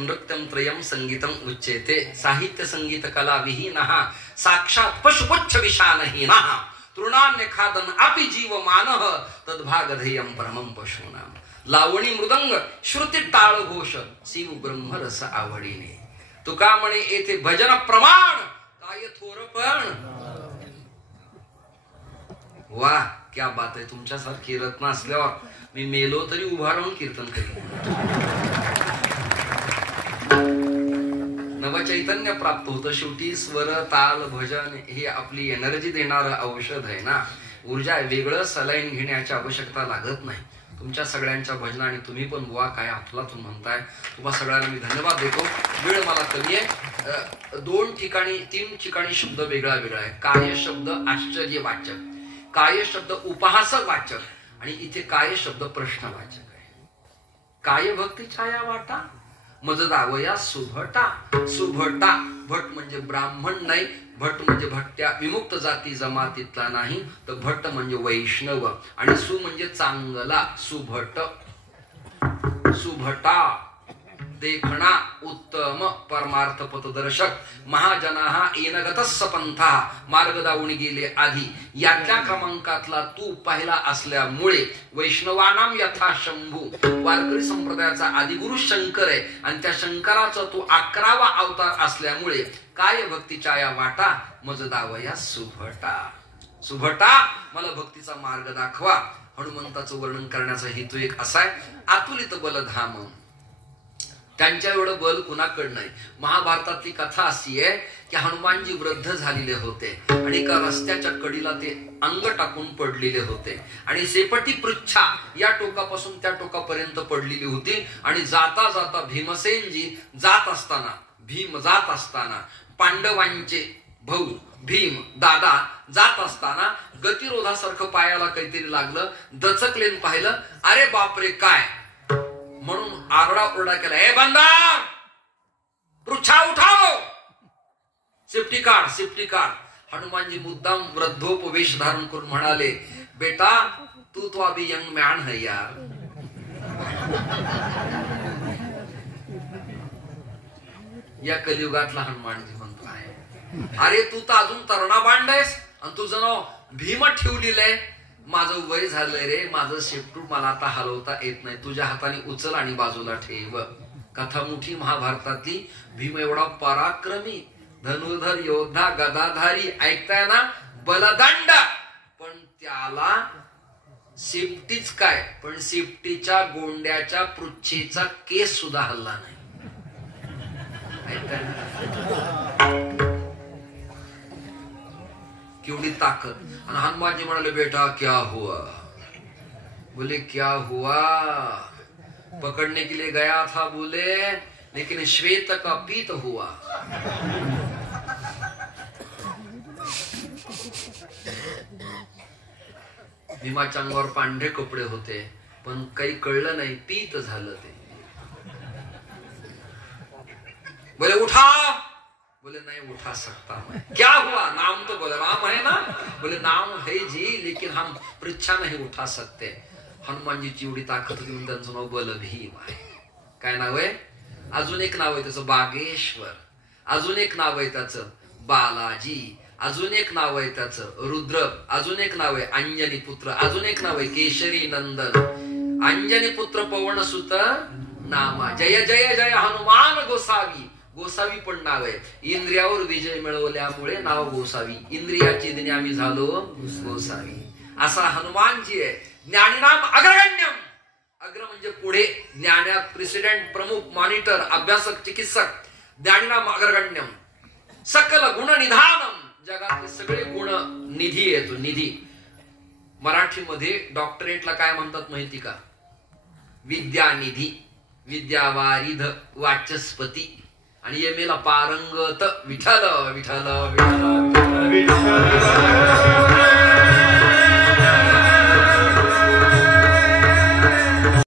नृत्यम त्रयम संगीतम उच्यते साहित्य संगीत कला विहीनः साक्षात पशुपुच्छ विशानहीनः तृणान्य खादन अपि जीव मानः तद्भागधेयम परमं पशूनाम लावणी मृदंग श्रुती टाळ घोष शिव ब्रह्म रस आवडीने तुका म्हणे येथे भजन प्रमाण काय थोरपण वाह क्या बात आहे तुमच्यासारखी रत्न असल्यावर मी मेलो तरी उभा राहून कीर्तन करेन नवचैतन्य प्राप्त होतं शेवटी स्वर ताल भजन हे आपली एनर्जी देणारं औषध आहे ना ऊर्जा आहे वेगळं सलाईन घेण्याची आवश्यकता लागत नाही तुमच्या सगळ्यांच्या भजनाने तुम्ही पण बुवा काय अफलातून म्हणताय तुम्हा सगळ्यांना मी धन्यवाद देतो वेळ मला कमी आहे तीन ठिकाणी शब्द वेगळा वेगळा आहे काय शब्द आश्चर्यवाचक काय शब्द उपहासक वाचक आणि इथे काय शब्द प्रश्नवाचक आहे काय भक्ती छाया वाटा मज दावया सुभटा सुभटा भट म्हणजे ब्राह्मण नाही भट म्हणजे भट्ट्या विमुक्त जाती जमातीतला नाही तर भट्ट म्हणजे वैष्णव आणि सु म्हणजे चांगला सुभट सुभटा देखणा उत्तम परमार्थ पथदर्शक महाजना येनगतस्स पंथा मार्ग दावून गेले आधी यातल्या क्रमांकातला तू पहिला असल्यामुळे वैष्णवानाम यथा शंभू वारकरी संप्रदायाचा आदिगुरु शंकर आहे आणि त्या शंकराचा तू 11वा अवतार असल्यामुळे काय भक्तीच्या या वाटा मज दावया सुभटा सुभटा मला भक्तीचा मार्ग दाखवा हनुमंताचं वर्णन करण्याचा हेतू एक असा आहे आतुलित बलधाम त्यांच्या एवढं बल कुणाकडे नाही महाभारतातली कथा अशी आहे की हनुमानजी वृद्ध झालेले होते आणि एका रस्त्याच्या कडीला ते अंग टाकून पडलेले होते आणि सेपटी पृच्छा या टोकापासून त्या टोकापर्यंत पडलेली होती आणि जाता जाता भीमसेनजी भीम जात असताना पांडवांचे भाऊ भीम दादा जात असताना गतिरोधासारखं पायाला काहीतरी लागलं दचकलेन पाहिलं अरे बापरे काय म्हणून आरडाओरडा केला ए बंदार पृच्छा उठाव सेफ्टी कार्ड हनुमानजी मुद्दाम वृद्धोपवेश धारण करून म्हणाले बेटा तू तो अभी यंग मॅन है यार या कलियुगातला हनुमानजी म्हणतो आहे अरे तू तर अजून तरणा बांड आहेस आणि तुझं नाव भीम ठेवलेलंय माझं वय झालंय रे माझं शेपटू मला आता हलवता येत नाही तुझ्या हाताने उचल आणि बाजूला ठेव कथा मोठी महाभारतातली भीम एवढा पराक्रमी धनुर्धर योद्धा गदाधारी ऐकताय ना बलदंड पण त्याला शेपटीच काय पण शेपटीच्या गोंड्याच्या पृच्छेचा केस सुद्धा हल्ला नाही केवढी ताकद आणि हनुमानजी म्हणाले बेटा क्या हुआ बोले क्या हुआ पकड़ने के लिए गया था बोले लेकिन श्वेत का पीत हुआ भीमाच्या अंगावर पांढरे कपडे होते पण काही कळलं नाही पीत झालं ते बोले उठा बोले नहीं उठा सकता मैं क्या हुआ नाम तो बलराम है ना बोले नाम है जी लेकिन हम पृच्छा नहीं उठा सकते हनुमान जी एवढी ताकद होती म्हणून त्यांचं नाव बलभीम आहे काय नाव आहे अजून एक नाव आहे त्याचं बागेश्वर अजून एक नाव आहे त्याचं बालाजी अजून एक नाव आहे त्याचं रुद्र अजून एक नाव आहे अंजनी पुत्र अजून एक नाव आहे केशरी नंदन अंजनी पुत्र पवन सुत नामा जय जय जय हनुमान गोसावी गोसावी पण नाव आहे इंद्रियावर विजय मिळवल्यामुळे नाव गोसावी इंद्रियाची दिने आम्ही झालो गोसावी असा हनुमानजी आहे ज्ञानीनाम अग्रगण्यम अग्र म्हणजे पुढे ज्ञानात प्रेसिडेंट प्रमुख मॉनिटर अभ्यासक चिकित्सक ज्ञानीनाम अग्रगण्यम सकल गुण निधानम, जगातले सगळे गुण निधी येतो, निधी. मराठीमध्ये डॉक्टरेटला काय म्हणतात माहिती का? विद्यानिधी, विद्यावारिध, वाचस्पती. आणि एम ला पारंगत विठ्ठल विठ्ठल विठ्ठल.